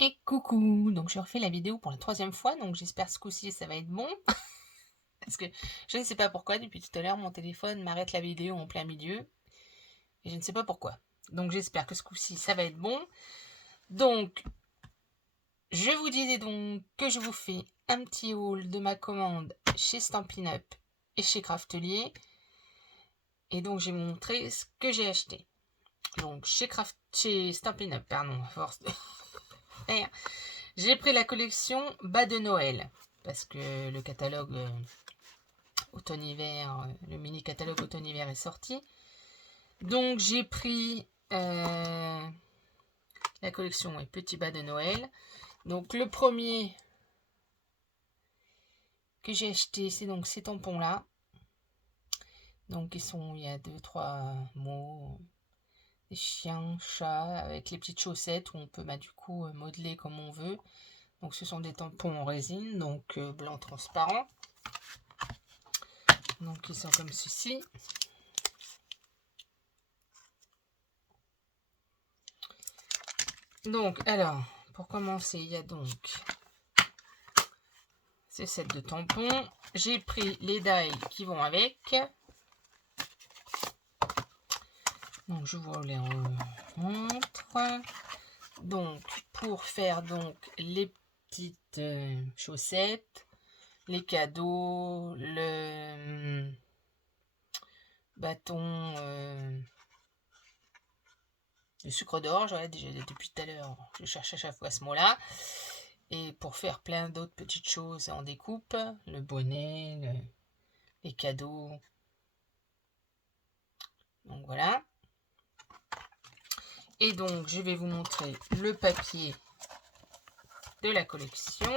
Et coucou, donc je refais la vidéo pour la troisième fois, donc j'espère ce coup-ci ça va être bon. Parce que je ne sais pas pourquoi, depuis tout à l'heure mon téléphone m'arrête la vidéo en plein milieu. Et je ne sais pas pourquoi. Donc j'espère que ce coup-ci ça va être bon. Donc je vous disais donc que je vous fais un petit haul de ma commande chez Stampin' Up et chez Craftelier. Et donc je vais vous montrer ce que j'ai acheté. Donc chez Stampin' Up, pardon, à force de... J'ai pris la collection bas de Noël. Parce que le catalogue automne-hiver, le mini catalogue automne-hiver est sorti. Donc j'ai pris la collection Petit bas de Noël. Donc le premier que j'ai acheté, c'est donc ces tampons là. Donc il y a 2-3 mots, des chiens, chats, avec les petites chaussettes où on peut du coup modeler comme on veut. Donc ce sont des tampons en résine, donc blanc transparent. Donc ils sont comme ceci. Donc alors, pour commencer, il y a donc ces sets de tampons. J'ai pris les die qui vont avec. Donc je vous les remontre. Donc pour faire donc les petites chaussettes, les cadeaux, le bâton de sucre d'orge, ouais, déjà depuis tout à l'heure, je cherche à chaque fois ce mot-là. Et pour faire plein d'autres petites choses en découpe, le bonnet, les cadeaux. Donc voilà. Et donc je vais vous montrer le papier de la collection.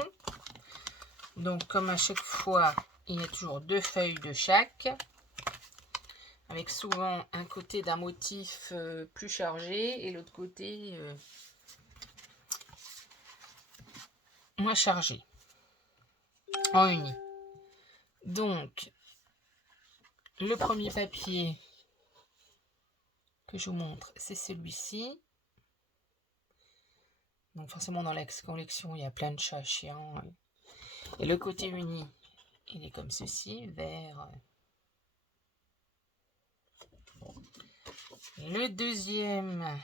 Donc comme à chaque fois, il y a toujours 2 feuilles de chaque, avec souvent un côté d'un motif plus chargé et l'autre côté moins chargé, en uni. Donc le premier papier que je vous montre, c'est celui-ci. Donc forcément dans la collection, il y a plein de chats, chiens. Et le côté uni, il est comme ceci, vert. Le deuxième,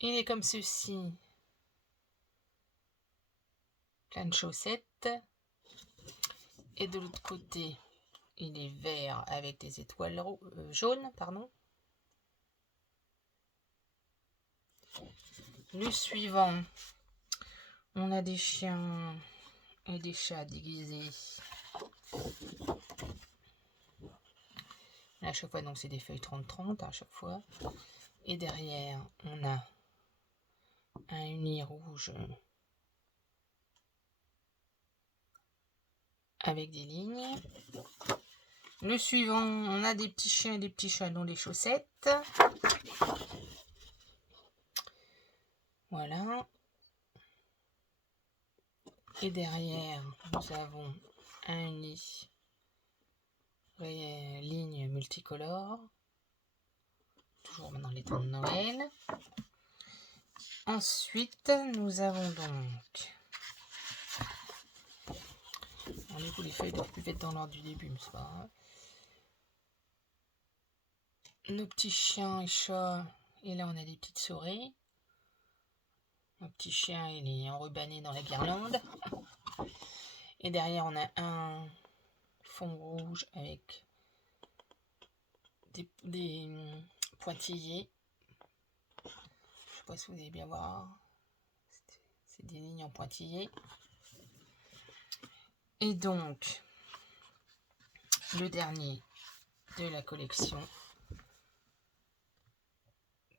il est comme ceci, plein de chaussettes. Et de l'autre côté, il est vert avec des étoiles jaunes, pardon. Le suivant, on a des chiens et des chats déguisés. À chaque fois, donc c'est des feuilles 30-30 à chaque fois. Et derrière, on a un uni rouge avec des lignes. Le suivant, on a des petits chiens et des petits chats dans les chaussettes. Voilà. Et derrière, nous avons un uni ligne multicolore. Toujours dans les temps de Noël. Ensuite, nous avons donc... Alors, du coup, les feuilles doivent plus être dans l'ordre du début, mais c'est pas grave. Nos petits chiens et chats. Et là, on a des petites souris. Mon petit chien, il est enrubanné dans la guirlande. Et derrière, on a un fond rouge avec des pointillés. Je ne sais pas si vous allez bien voir. C'est des lignes en pointillés. Et donc, le dernier de la collection.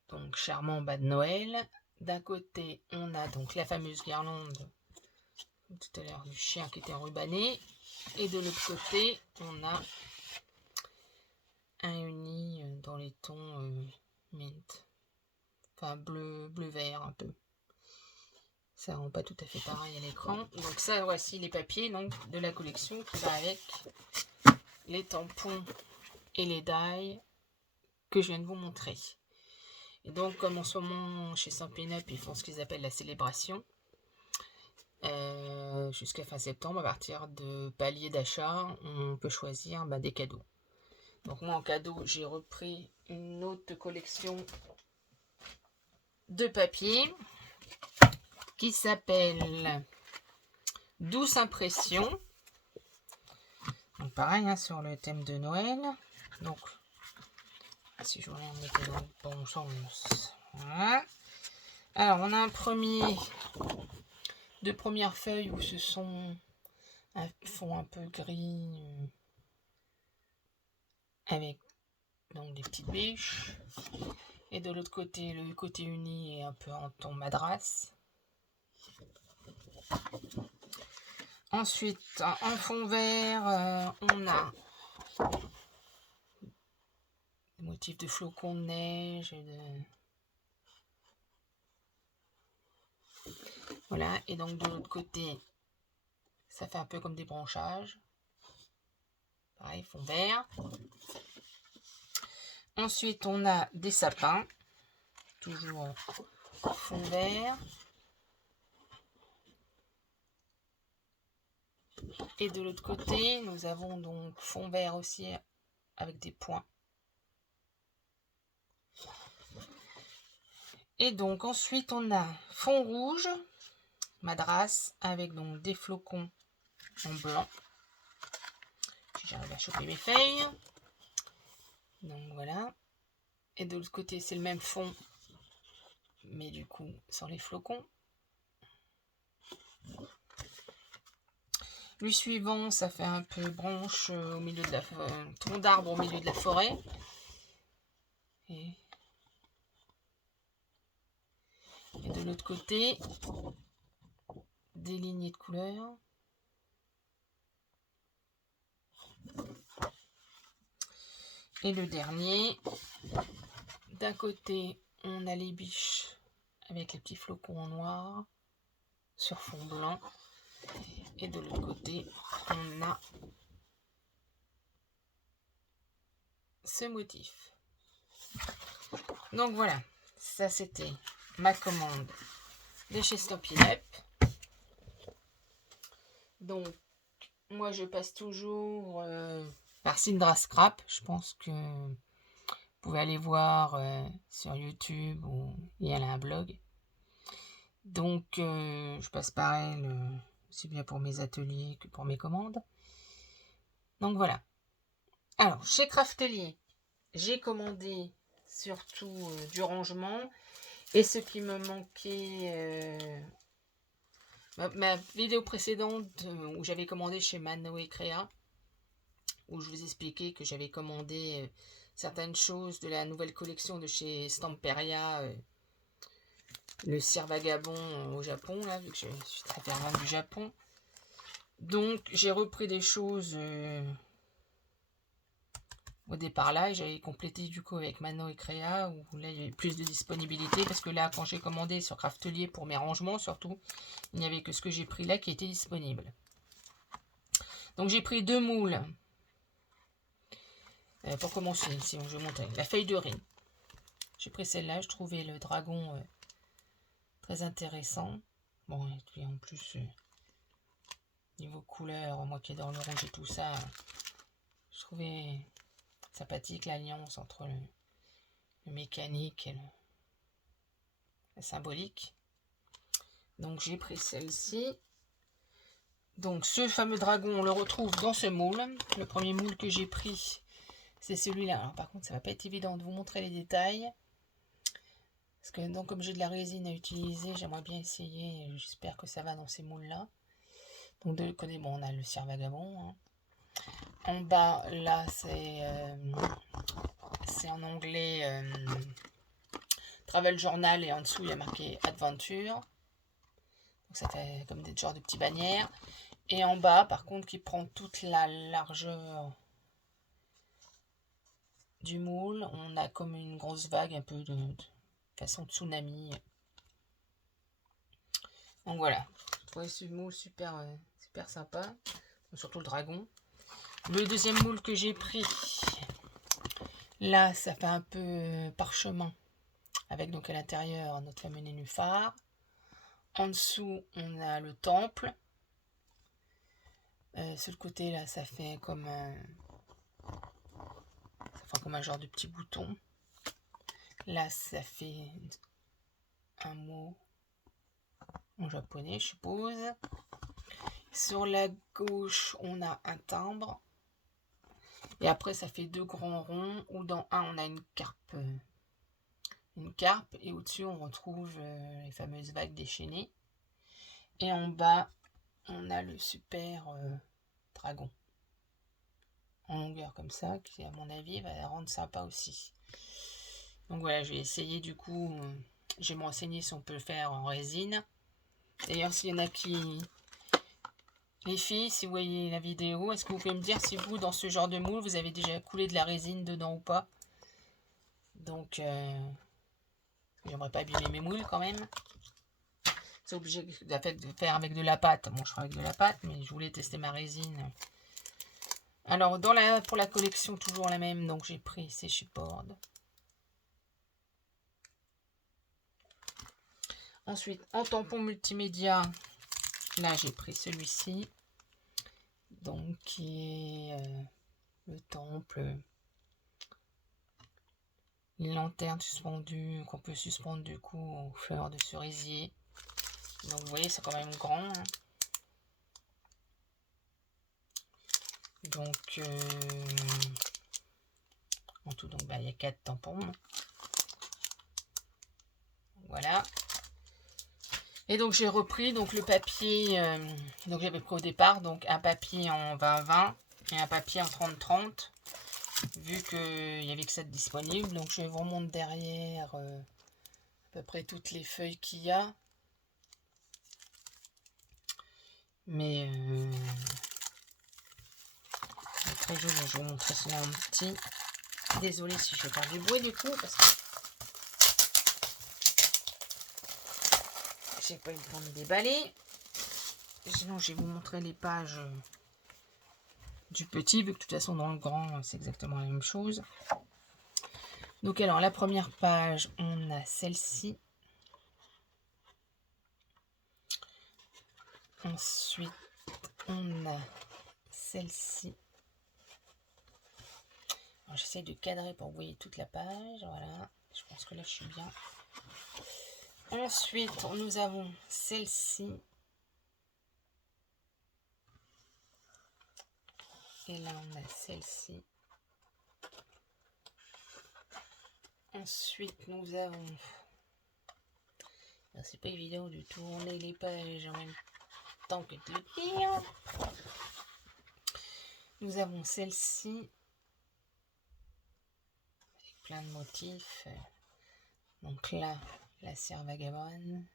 Donc, charmant bas de Noël. D'un côté, on a donc la fameuse guirlande, comme tout à l'heure, du chien qui était enrubanné. Et de l'autre côté, on a un uni dans les tons mint. Enfin, bleu-vert un peu. Ça rend pas tout à fait pareil à l'écran. Donc ça, voici les papiers donc, de la collection qui va avec les tampons et les die que je viens de vous montrer. Et donc, comme en ce moment, chez Stampin' Up, ils font ce qu'ils appellent la célébration, jusqu'à fin septembre, à partir de paliers d'achat, on peut choisir des cadeaux. Donc moi, en cadeau, j'ai repris une autre collection de papier qui s'appelle Douce Impression. Donc pareil, hein, sur le thème de Noël. Donc, si je voulais en mettre dans le bon sens. Voilà. Alors, on a un premier, deux premières feuilles où ce sont un fond un peu gris avec donc des petites biches. Et de l'autre côté, le côté uni est un peu en ton madras. Ensuite, en fond vert, on a des motifs de flocons de neige. Voilà, et donc de l'autre côté, ça fait un peu comme des branchages. Pareil, fond vert. Ensuite, on a des sapins, toujours fond vert. Et de l'autre côté, nous avons donc fond vert aussi avec des points. Et donc ensuite, on a fond rouge, madras, avec donc des flocons en blanc. Si j'arrive à choper mes feuilles. Donc voilà. Et de l'autre côté, c'est le même fond, mais du coup, sans les flocons. Le suivant, ça fait un peu branche au milieu de la tronc d'arbre au milieu de la forêt. Et de l'autre côté, des lignées de couleurs. Et le dernier, d'un côté, on a les biches avec les petits flocons en noir sur fond blanc. Et de l'autre côté, on a ce motif. Donc voilà, ça c'était ma commande de chez Stampin' Up. Donc, moi je passe toujours par Sindra Scrap. Je pense que vous pouvez aller voir sur YouTube ou il y a un blog. Donc, je passe par elle aussi bien pour mes ateliers que pour mes commandes. Donc voilà. Alors, chez Craftelier, j'ai commandé surtout du rangement. Et ce qui me manquait... ma vidéo précédente où j'avais commandé chez Mano & Créa, où je vous expliquais que j'avais commandé certaines choses de la nouvelle collection de chez Stamperia, le cire vagabond au Japon, là, vu que je suis très fervente du Japon. Donc j'ai repris des choses au départ là, et j'avais complété du coup avec Mano & Créa, où là il y avait plus de disponibilité, parce que là quand j'ai commandé sur Craftelier pour mes rangements surtout, il n'y avait que ce que j'ai pris là qui était disponible. Donc j'ai pris deux moules. Pour commencer, si je vais montrer la feuille de riz. J'ai pris celle-là, je trouvais le dragon très intéressant. Bon, et puis en plus, niveau couleur, moi qui adore le rouge et tout ça, je trouvais sympathique l'alliance entre le mécanique et le symbolique. Donc j'ai pris celle-ci. Donc ce fameux dragon, on le retrouve dans ce moule. Le premier moule que j'ai pris, c'est celui-là. Alors par contre, ça va pas être évident de vous montrer les détails. Parce que donc, comme j'ai de la résine à utiliser, j'aimerais bien essayer. J'espère que ça va dans ces moules-là. Donc de l'autre côté, bon, on a le cire vagabond. Hein. En bas, là, c'est en anglais Travel Journal, et en dessous, il y a marqué Adventure. Donc ça fait comme des genres de petites bannières. Et en bas, par contre, qui prend toute la largeur du moule, on a comme une grosse vague, un peu de façon tsunami. Donc voilà, je trouvais ce moule super, super sympa, surtout le dragon. Le deuxième moule que j'ai pris, là, ça fait un peu parchemin avec donc à l'intérieur notre fameux nénuphar. En dessous, on a le temple. Sur le côté, là, ça fait comme un genre de petit bouton. Là, ça fait un mot en japonais, je suppose. Sur la gauche, on a un timbre. Et après, ça fait 2 grands ronds, où dans un, on a une carpe. Et au-dessus, on retrouve les fameuses vagues déchaînées. Et en bas, on a le super dragon. En longueur comme ça, qui à mon avis va rendre sympa aussi. Donc voilà, je vais essayer du coup. Je vais me renseigner si on peut le faire en résine. D'ailleurs, s'il y en a qui... Les filles, si vous voyez la vidéo, est-ce que vous pouvez me dire si vous, dans ce genre de moule, vous avez déjà coulé de la résine dedans ou pas? Donc, j'aimerais pas abîmer mes moules quand même. C'est obligé de faire avec de la pâte. Bon, je ferai avec de la pâte, mais je voulais tester ma résine. Alors, pour la collection, toujours la même. Donc, j'ai pris ces chipboards. Ensuite, en tampon multimédia, là, j'ai pris celui-ci. Donc, qui est le temple. Les lanternes suspendues, qu'on peut suspendre du coup aux fleurs de cerisier. Donc, vous voyez, c'est quand même grand. Hein. Donc, en tout, donc, il y a 4 tampons. Voilà. Et donc, j'ai repris donc, le papier. Donc, j'avais pris au départ donc, un papier en 20-20 et un papier en 30-30. Vu qu'il n'y avait que ça de disponible. Donc, je vous remonte derrière à peu près toutes les feuilles qu'il y a. Mais très joli, je vais vous montrer cela en petit. Désolée si je vais faire du bruit du coup, parce que j'ai pas eu le temps de déballer. Sinon, je vais vous montrer les pages du petit, vu que de toute façon, dans le grand, c'est exactement la même chose. Donc, alors, la première page, on a celle-ci. Ensuite, on a celle-ci. J'essaie de cadrer pour que vous voyez toute la page. Voilà, je pense que là, je suis bien. Ensuite, nous avons celle-ci. Et là, on a celle-ci. Ensuite, nous avons... C'est pas évident de tourner les pages en même temps que de le lire. Nous avons celle-ci. Avec plein de motifs. Donc là, la cire vagabonde.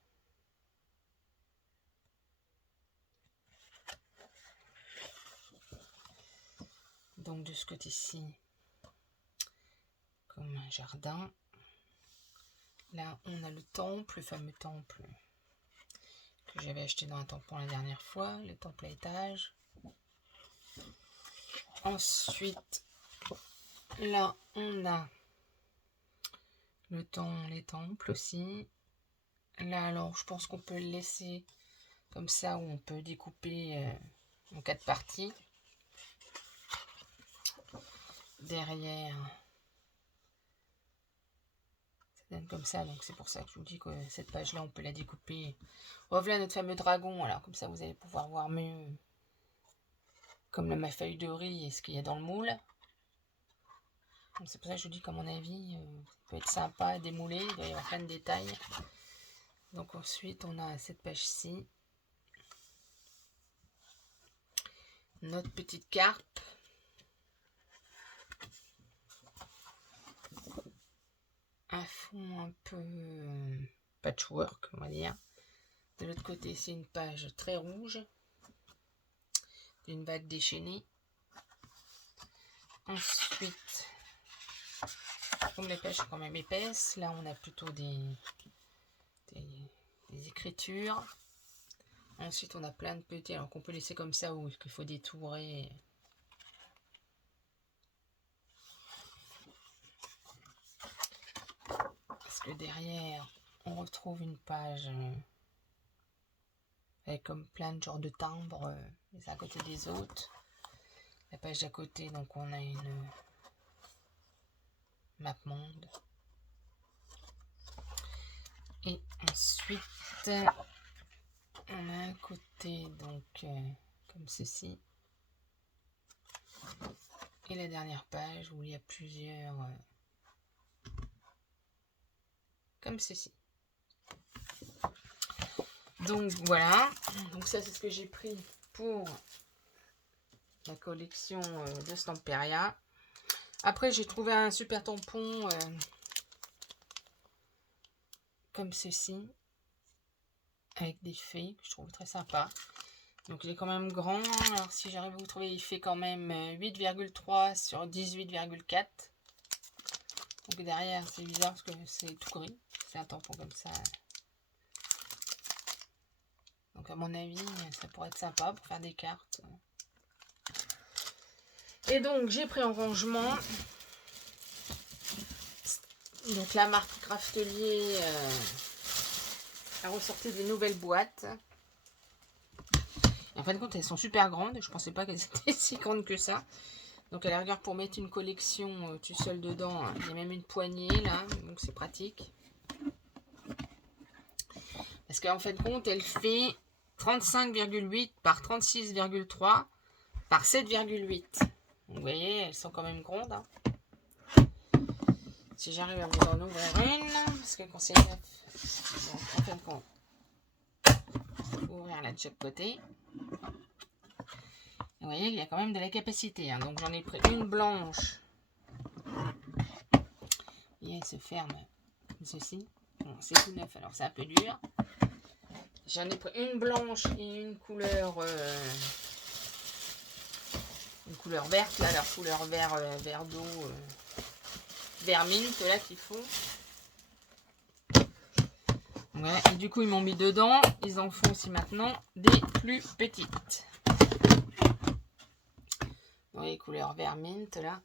Donc de ce côté-ci, comme un jardin. Là, on a le temple, le fameux temple que j'avais acheté dans un tampon la dernière fois, le temple à étage. Ensuite, là, on a les temples aussi. Là, alors, je pense qu'on peut le laisser comme ça, ou on peut découper en 4 parties. Derrière, ça donne comme ça, donc c'est pour ça que je vous dis que cette page-là, on peut la découper. Revoilà notre fameux dragon, alors comme ça, vous allez pouvoir voir mieux, comme ma feuille de riz et ce qu'il y a dans le moule. C'est pour ça que je vous dis qu'à mon avis, ça peut être sympa à démouler, il doit y avoir plein de détails. Donc ensuite, on a cette page-ci. Notre petite carpe. Un fond un peu patchwork, on va dire. De l'autre côté, c'est une page très rouge. D'une vague déchaînée. Ensuite, comme les pages sont quand même épaisses, là on a plutôt des écritures. Ensuite, on a plein de petits, alors qu'on peut laisser comme ça ou qu'il faut détourer. Parce le derrière, on retrouve une page avec comme plein de genres de timbres les uns à côté des autres. La page d'à côté, donc on a une map monde. Et ensuite, on a un côté donc comme ceci. Et la dernière page où il y a plusieurs comme ceci. Donc voilà, donc ça c'est ce que j'ai pris pour la collection de Stamperia. Après j'ai trouvé un super tampon comme ceci, avec des fées que je trouve très sympa. Donc il est quand même grand, alors si j'arrive à vous trouver, il fait quand même 8,3 sur 18,4. Donc derrière c'est bizarre parce que c'est tout gris, c'est un tampon comme ça. Donc à mon avis ça pourrait être sympa pour faire des cartes. Et donc j'ai pris en rangement donc la marque Craftelier a ressorti des nouvelles boîtes. Et en fin de compte elles sont super grandes, je pensais pas qu'elles étaient si grandes que ça. Donc à la rigueur pour mettre une collection tout seul dedans, il y a même une poignée là, donc c'est pratique. Parce qu'en fin de compte elle fait 35,8 par 36,3 par 7,8. Vous voyez, elles sont quand même grandes. Hein. Si j'arrive à vous en ouvrir une, parce que quand c'est neuf, en fin de compte, ouvrir là de chaque côté. Vous voyez, il y a quand même de la capacité. Hein. Donc j'en ai pris une blanche. Et elle se ferme comme ceci. Bon, c'est tout neuf, alors c'est un peu dur. J'en ai pris une blanche et une couleur verte, là, leur couleur vert d'eau, vert mint, là, qu'ils font. Ouais, et du coup, ils m'ont mis dedans. Ils en font aussi maintenant des plus petites. Vous voyez, couleur vert mint, là.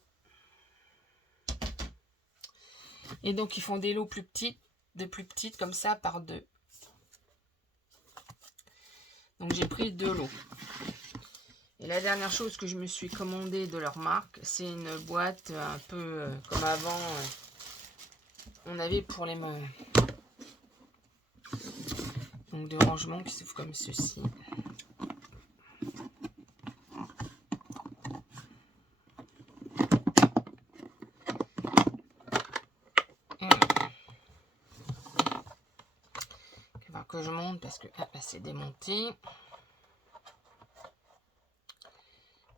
Et donc, ils font des lots plus petites, comme ça, par 2. Donc, j'ai pris 2 lots. Et la dernière chose que je me suis commandée de leur marque, c'est une boîte un peu comme avant. On avait pour les mains. Donc de rangement qui s'ouvre comme ceci. Il va que je monte parce que là c'est démonté.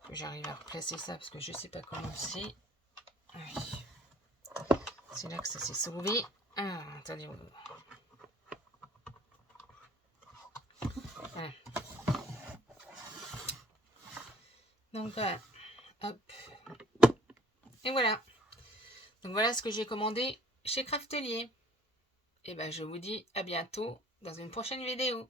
Que j'arrive à replacer ça parce que je sais pas comment c'est. Oui. C'est là que ça s'est sauvé. Ah, attendez. Voilà. Donc voilà. Hop. Et voilà. Donc voilà ce que j'ai commandé chez Craftelier. Et ben je vous dis à bientôt dans une prochaine vidéo.